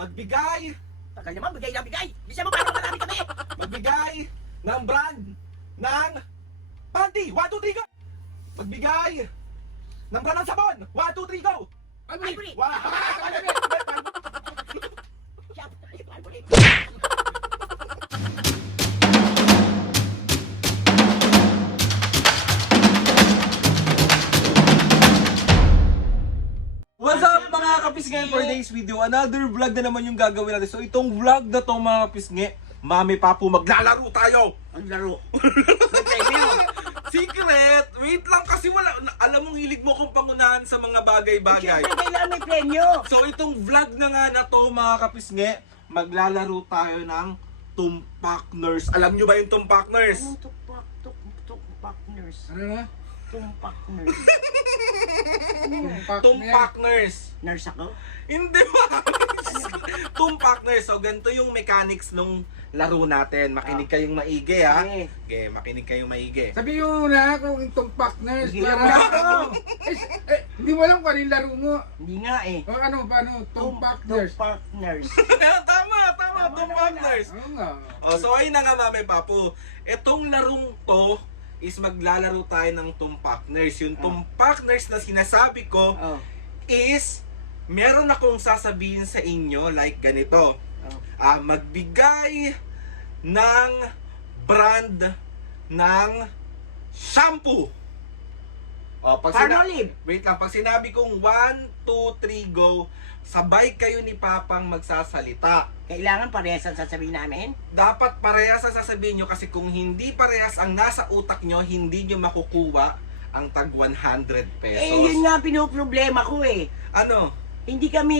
Magbigay Tagal naman, bigay na bigay. Bisa mo para marami kami. Magbigay ng brand ng panty. 1, 2, 3, go! Magbigay ng brand ng sabon. 1, 2, 3, go! Ivory. Wow! Siya, Ivory. What's up mga kapisnge? For today's video, another vlog na naman yung gagawin natin. So itong vlog na to mga kapisnge, Mami Papu, maglalaro tayo! Ang laro. May premyo. Secret! Wait lang kasi wala, alam mong hilig mo akong pangunahan sa mga bagay-bagay. Siyempre, kailangan may premyo. So itong vlog na nga na to mga kapisnge, maglalaro tayo ng Tumpak Nurse. Alam nyo ba yung Tumpak Nurse? Anong tumpak nurse? Ano na? Tumpak nurse. Tumpak Nurse. Nurse ako? Hindi ba? Tumpak Nurse. So ganito yung mechanics nung laro natin. Makinig kayong maigi ha. Okay. Okay, makinig kayong maigi. Sabi mo na kung itong partners Hindi para... ako. Hindi mo alam kung ano yung laro mo. Hindi nga eh. O ano, paano? Itong partners. Tumpak nurse. Tama, Tumpak Nurse. Oo nga. Oh, so ayun na nga Mami Papu. Itong larong to is maglalaro tayo ng Tumpak Nurse. Yung Tumpak Nurse na sinasabi ko Oh. is meron akong sasabihin sa inyo like ganito. Oh. Magbigay ng brand ng shampoo. Palmolive. Wait lang, pag sinabi kong 1, 2, 3, go, sabay kayo ni Papang magsasalita. Kailangan parehas ang sasabihin namin? Dapat parehas ang sasabihin nyo kasi kung hindi parehas ang nasa utak nyo, hindi nyo makukuha ang tag 100 pesos. Eh, yun nga pinoproblema ko eh. Ano? Hindi kami...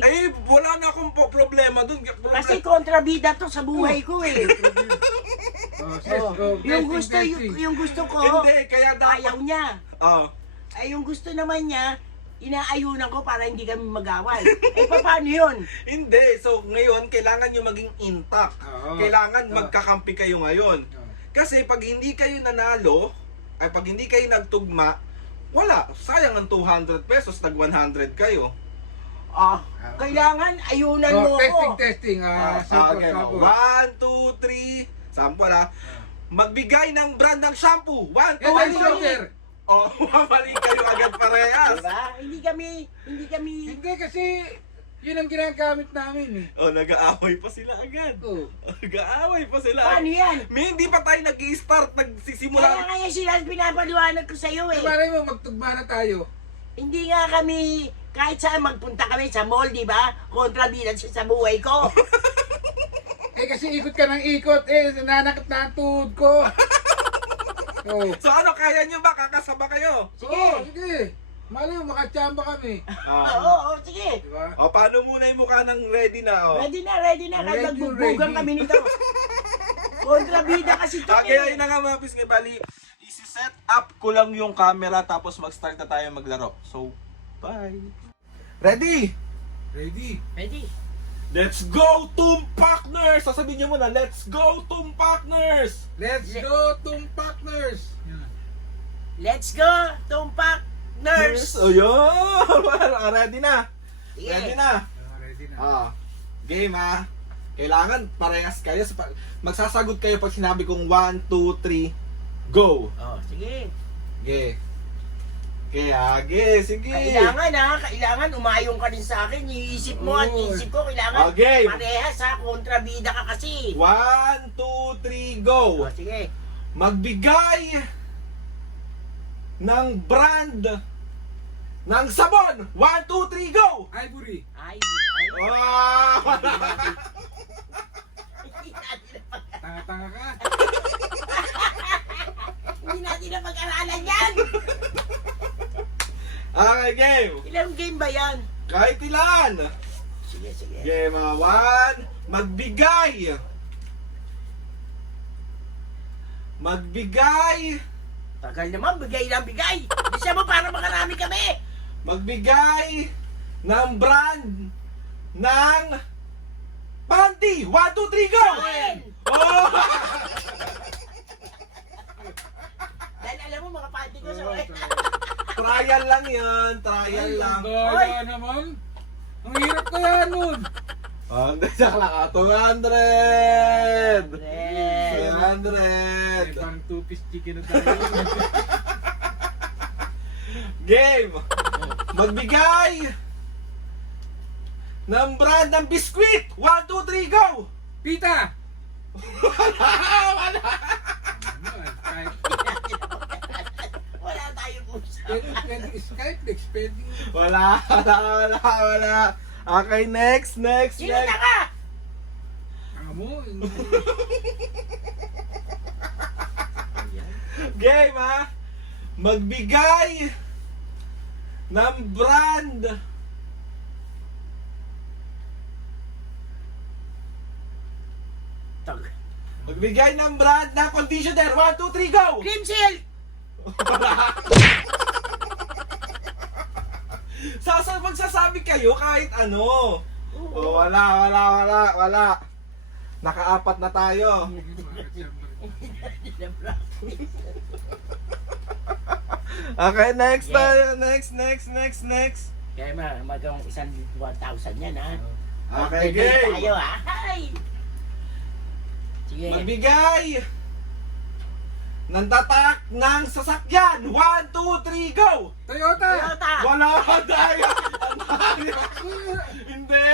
Eh, wala na akong problema dun. Kasi kontrabida to sa buhay ko eh. Sis, Oh. Yung gusto, yung gusto ko, Hindi, kaya dapat... ayaw niya. Oh. Ay, yung gusto naman niya, inaayunan ko para hindi kami mag-away. Eh, paano yun? Hindi. So, ngayon, kailangan nyo maging intact. Oo. Kailangan Oo. magkakampi kayo ngayon. Kasi pag hindi kayo nanalo, ay pag hindi kayo nagtugma, wala. Sayang ang 200 pesos, tag 100 kayo. Kailangan ayunan mo testing, ako. testing. Sample, Okay. sample. 1, 2, 3. Sample ha. Magbigay ng brand ng shampoo. 1, 2, Head and 3. shoulder. Oh, mali kayo agad parehas. Diba? Hindi kami... Hindi kasi yun ang ginagamit namin eh. Oh, nag-aaway pa sila agad. Oo. Nag-aaway pa sila. Paano yan? May hindi pa tayo nag-i-start, Kaya nagsisimula. nga yan sila pinapaliwanag ko sa'yo eh. Malay mo, magtugma na tayo. Hindi nga kami, kahit saan magpunta kami sa mall, di ba? Kontrabida siya sa buhay ko. Eh kasi ikot ka ng ikot, nananakit na ang tuhod ko. Oo. So ano, kaya nyo ba? Kakasaba kayo? Sige. Oo, sige. Malay mo, makachamba kami. Oo, sige. Diba? O, paano muna yung mukha ng ready na? Oh. Ready na. Kahit Ready, magbugbugan ready. kami nito. Kontrabida kasi ito Okay, ayun eh. na nga mga pisngi. Bali, isi-set up ko lang yung camera tapos mag-start na tayo maglaro. So, bye! Ready? Ready? Ready? Let's go, Tumpak Nurse! Sasabihin nyo muna, let's go, Tumpak Nurse! Let's go, itong partners. Let's go, Tumpak Nurse! Oh, yun! Ready na? Sige. Ready na? Ready na. Game ah. Kailangan parehas kayo. Magsasagot kayo pag sinabi kong 1, 2, 3, go! Oh, sige. Okay. Okay, sige. Kailangan umayong ka din sa akin. Iisip mo at iisip ko, kailangan Okay. parehas ha. Kontrabida ka kasi. 1, 2, 3, go! Oh, sige. Magbigay ng brand ng sabon! 1, 2, 3, go! Ivory. Ay. Wow! Tanga-tanga ka. Hindi natin na pag-aralan yan. Okay, game! Ilang game ba yan? Kahit ilan! Sige. Game 1, magbigay Tagal naman, bigay lang bigay. Bisa mo para makarami kami. magbigay ng brand ng panty! 1, 2, 3, go! Ayan. Oh! Dahil alam mo mga panty ko sa Trial lang yan, trial lang. Gaya naman. Ang hirap kaya nun. Hindi, joke lang. 200! 300! Ibang two-piece chicken na tayo. Game! Magbigay ng brand ng biskwit! 1, 2, 3, go! Pita! Wala! Kahit Wala tayong usap. pwede Skyflex, pwede. Wala! Okay, next. Sino na ka? Amo, Game, ha? Magbigay ng brand Magbigay ng brand ng conditioner. 1, 2, 3, go! Cream Silk! Magsasabi kayo kahit ano. Oh, wala. Nakaapat na tayo. Okay, next Yeah. tayo. Next. Kaya magawang 1,000 yan, ha? Okay, game. Tayo, ha? Ay! Sige. Magbigay ng tatak ng sasakyan. 1, 2, 3, go! Toyota! Toyota! Wala! Daya! Hindi!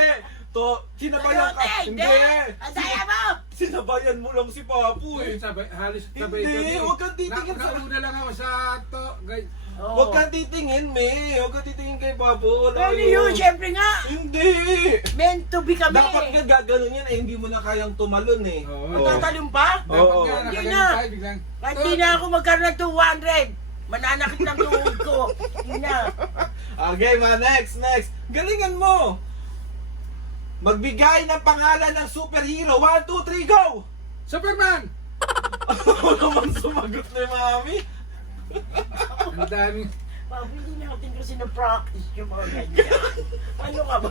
Sinabayan ka! Toyota, hindi! Ang daya mo! Sinabayan mo lang si Papu eh! Halos sabay Hindi, huwag kang titingin sa... Nauna lang ako sa to, guys. Huwag kang titingin, me! Huwag kang titingin kay Papu! Wala Ano yun? Siyempre nga! Hindi! Meant to be kami! Dapat nga gaganon yan eh, hindi mo na kayang tumalon eh. Oo. Tatalong pa? Dapat Oo. nga, Hindi nakaganon na. tayo, biglang. Kahit di na ako magkaroon ng 200! Mananakit ng tuhod ko! Hindi na! Okay, next! Galingan mo! Magbigay ng pangalan ng superhero. 1, 2, 3, go! Superman! Ano naman sumagot ni Mami? Ang daming... Hindi natin kasi na-practice yung mga ganyan. Ano ka ba?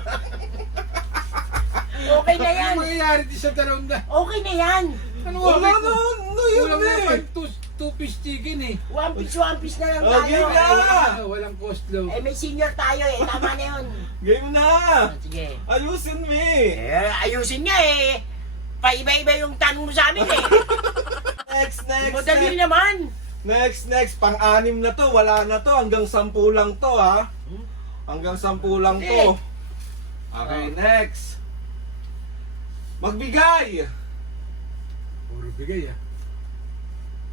Okay na yan! Ano mangyayari di sa dalawang da? Okay na yan! Ano Wala okay na, ko? ano yun Kulang eh? naman two-piece chicken eh. One piece na lang Okay tayo. na! Walang coleslaw. Eh may senior tayo eh, tama na yun. Game na! Sige. Ayusin me! Ayusin nga eh. Paiba-iba yung tanong mo sa amin eh. Next! Madali naman. Next! Pang-anim na to, wala na to. Hanggang 10 lang to ha. Hanggang 10 lang to. Okay, next. Magbigay! Puro bigay ah.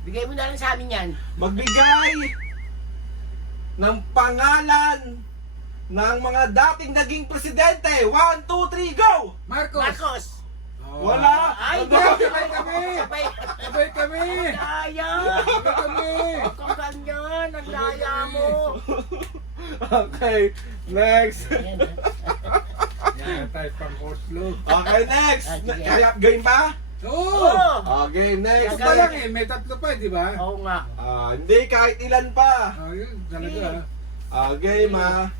Bigay mo na lang sa amin yan. Magbigay ng pangalan ng mga dating naging presidente. 1, 2, 3, go! Marcos! Marcos. Oh. Wala! Ay, Ano? Sabay kami! Sabay. Sabay kami! Daya. Sabay kami! Kung ganyan, ang daya mo. Okay, next. Ayan, Yan tayo pang coleslaw. Okay, next. Ah, sige. Kaya game ba? Oo! Okay, next. Ito pa lang eh, may tatlo pa di ba? Oo nga. Hindi, kahit ilan pa. Oh, yun talaga ah. Game ha.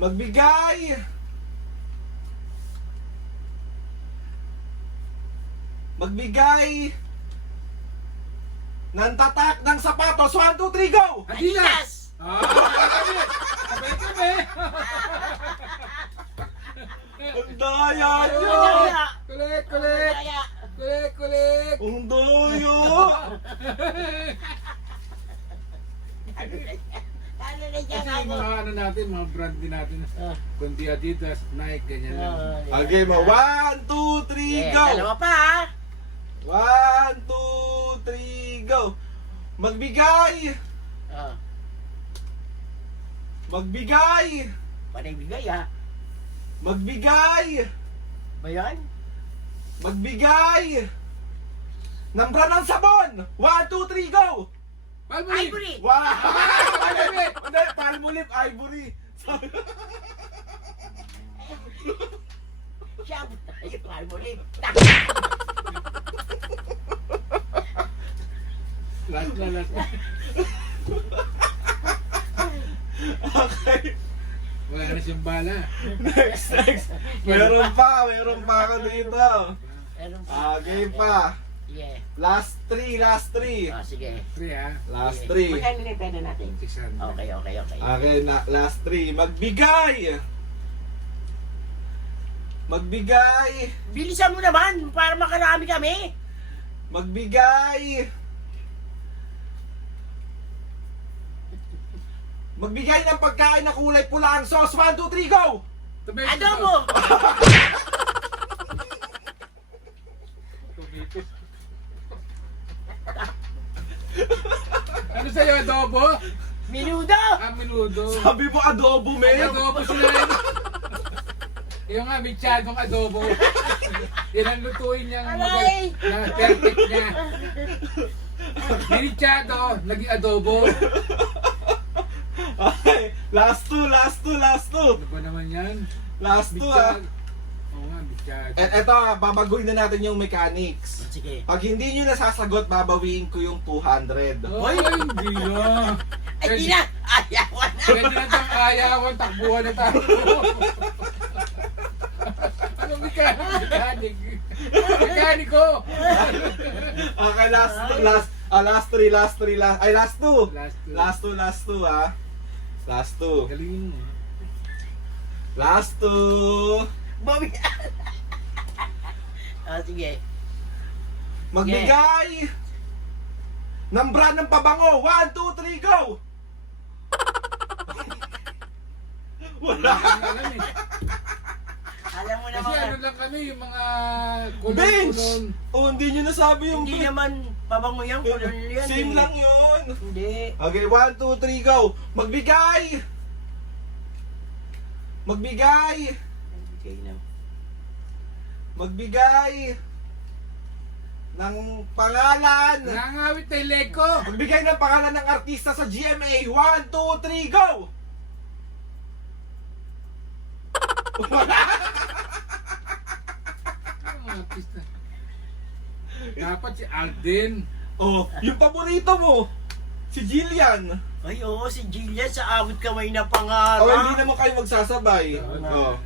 Magbigay ng tatak ng sapatos. 1, 2, 3, go! Adidas! Ah, sabay kami! Ang daya nyo! Daya. Kulit! Daya. Kulit! Ang daya! Ano na dyan Kasi ako? yung mga ano natin, mga brand din natin. Kundi Adidas, Nike, ganyan lang. Okay mo. 1, 2, 3, go! Dalawa pa ha? 1, 2, 3, go! Magbigay! Panay bigay ha? Magbigay Ba yan? ng brand ng sabon! 1, 2, 3, go! Palmolive! Ivory! Wow! Hindi, Palmolive, Ivory! Shampoo tayo, Palmolive. Last na. Okay, Wala na siyang bala. next. Meron pa ako dito. Meron pa. Game pa. Yeah. Last 3. Sige. 3 ha. Last Sige. 3. Magkano na yung pera natin? 600. Okay. Okay, last 3. Magbigay Magbigay. Bilisan mo naman para makarami kami. Magbigay. Magbigay ng pagkain na kulay pula ang sauce. 1, 2, 3, go! Adobo! Ano sa'yo, adobo? Minudo! Menudo. Sabi mo adobo, men. Adobo sila yun. Yung nga, mitsyadong adobo. Yan ang lutuin niyang Aray! na perfect niya. Minichado, naging adobo. Okay, last two. Ano ba naman yan? Last two, ah. Oo nga, mitsyado. Eto, babaguhin na natin yung mechanics. Sige. Pag hindi nyo nasasagot, babawiin ko yung 200. Ay, hindi na. Ay, di na! Ayawan na! Pwede na tayong ayawan, takbuhan na tayo. Ano mekanik? Mekaniko! Okay, last three. Ay, last two. Last two, ah. Last two. Galing mo. Last two. Bobby! Sige. Magbigay ng brand ng pabango. 1, 2, 3, go! Wala. Alam eh. Alam mo Kasi naman, ano lang kami, yung mga Bench! kulon-kulon. Oh, hindi nyo nasabi yung hindi naman pabango yan, kulon yan. Same eh. lang yun. Hindi. Okay, 1, 2, 3, go! Magbigay! Magbigay! Okay na. Magbigay ng pangalan! Nangangawit na yung leg ko. Magbigay ng pangalan ng artista sa GMA. 1, 2, 3, go! Wala! Ano mga artista? Dapat si Alden. Oh, yung paborito mo, si Jillian. Ay, oo, si Jillian sa awit kamay na Oh, pangarap. hindi naman kayo magsasabay. Oo.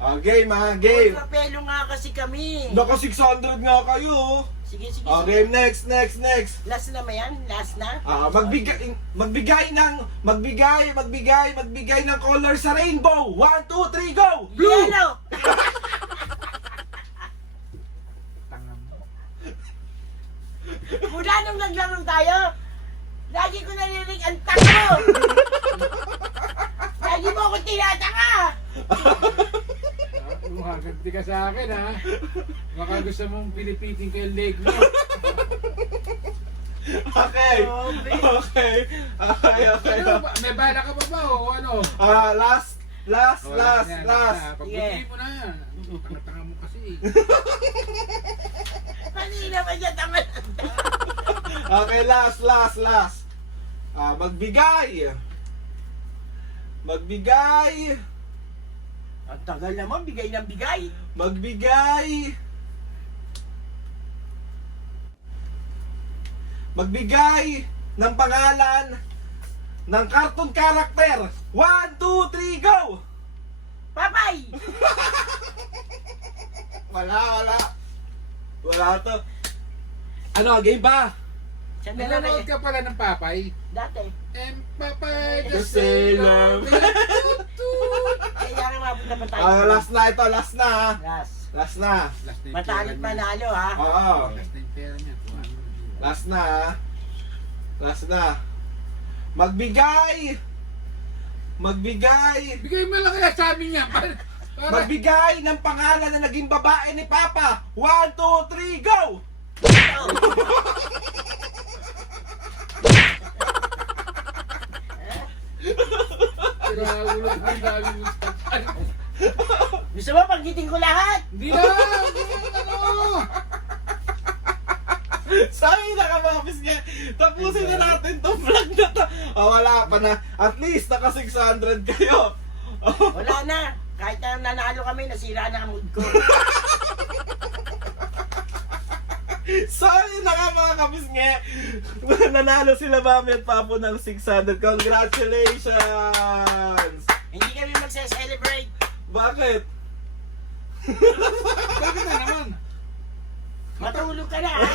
Oh. Game ha, game. Papelo nga kasi kami. Naka 600 nga kayo. Sige, sige. Oh, sige. game next. Last na ba yan? Last na? Magbigay ng color sa rainbow. 1, 2, 3, go! Blue! Yellow! Tanga mo. Mula nung naglaro tayo, lagi ko narinig ang tanga mo! Lagi mo ako tinatanga! Umaganti ka sa akin ha. Baka gusto mong pilipitin ko yung leg mo. Okay. Ano ba? May bala ka pa ba o ano? Last. Pagbuti mo na. Tanga-tanga mo kasi. Kanina ba siya tanga? Okay, last. Magbigay. Ang tagal naman, bigay ng bigay. Magbigay ng pangalan ng cartoon character. 1, 2, 3, go! Papay! Wala to. Ano, game ba? Siya na lang Nanonood ka pala ng Papay. dati. Papay The the Sailor. Sailor. Kaya nga mapunta pa tayo. Last na ito, last na. Last. Last na yung Matalo't pera niya. manalo ha. Oo. Last na yung pera niya. Last na. Magbigay. Bigay mo lang kaya sa amin yan. Para Magbigay ng pangalan na naging babae ni Papa. 1, 2, 3, go! Pinahulog mo yung dami mo sa Gusto mo pagkitin ko lahat? Hindi na! Ano? Sabi na ka mga pisnga, tapusin na natin tong vlog na to. Wala pa na. At least naka 600 kayo. Wala na. Kahit na nanalo kami, nasira na ang mood ko. Sorry na ka mga kapisnge. Nanalo sila Mami at Papo ng 600. Congratulations! Hindi kami magse-celebrate. Bakit? Bakit na naman? Matulog ka na ha.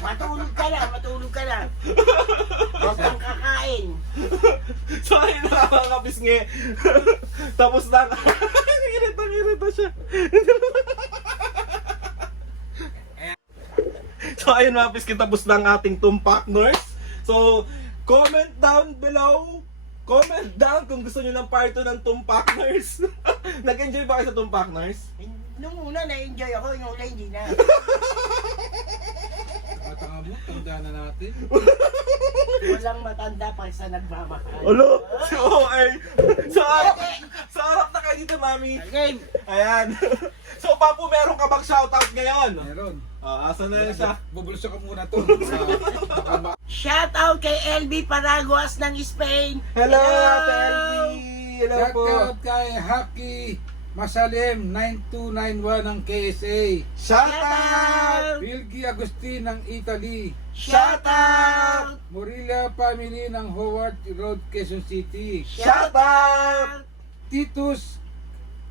Matulog ka na. Huwag kang kakain. Sorry na mga kapisnge. Tapos na. ayun mga pisngi, tapos na ang ating tumpak nurse. So, comment down below. Comment down kung gusto nyo ng part 2 ng tumpak nurse. Nag-enjoy ba kayo sa tumpak nurse? Nung una na-enjoy ako, yung ula hindi na. Tanga mo, tanda na natin. Walang matanda pa sa nagmamahal. Alo, si OA. Sa harap na kayo dito, mami. Game! Ayan. So, Papu, meron ka bang shoutout ngayon? Meron. Asan na yun siya? Bubulso ka muna to. Baka Shout out kay LB Paraguas ng Spain. Hello, Ate LB. Hello po. Shoutout kay Haki Masalim 9291 ng KSA. Shoutout! Bilgi Agustin ng Italy. Shout out! Morilla Family ng Howard Road, Quezon City. Shoutout! Titus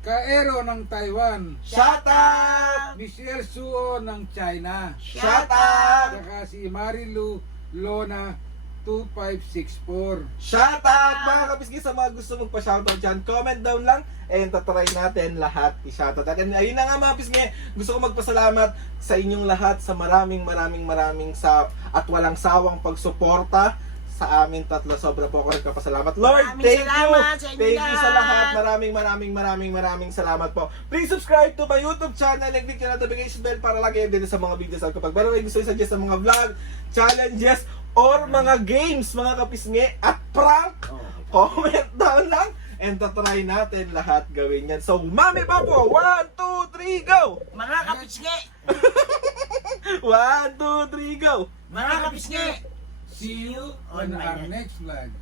Kaero ng Taiwan. Shoutout! Michelle Suo ng China. Shoutout! Saka si Marilu Lona 2564. Shoutout! Mga kapisgi, sa mga gusto magpa-shoutout dyan, comment down lang and tatry natin lahat i-shoutout natin. Ayun na nga mga pisngi, gusto ko magpasalamat sa inyong lahat sa maraming sa at walang sawang pagsuporta sa amin tatlo. Sobra po ako nagpapasalamat. Lord, Maraming thank salamat you! sa inyo Thank you sa lahat. lahat. Maraming salamat po. Please subscribe to my YouTube channel and click the notification bell para lagi updated sa mga videos at kapag meron kayo gusto i-suggest sa mga vlog, challenges, or mga games, mga kapisngi, at prank, comment down lang and tatry natin lahat gawin yan. So, mami pa po! 1, 2, 3, go! Mga kapisngi! 1, 2, 3, go! Mga kapisngi! See you on our next vlog.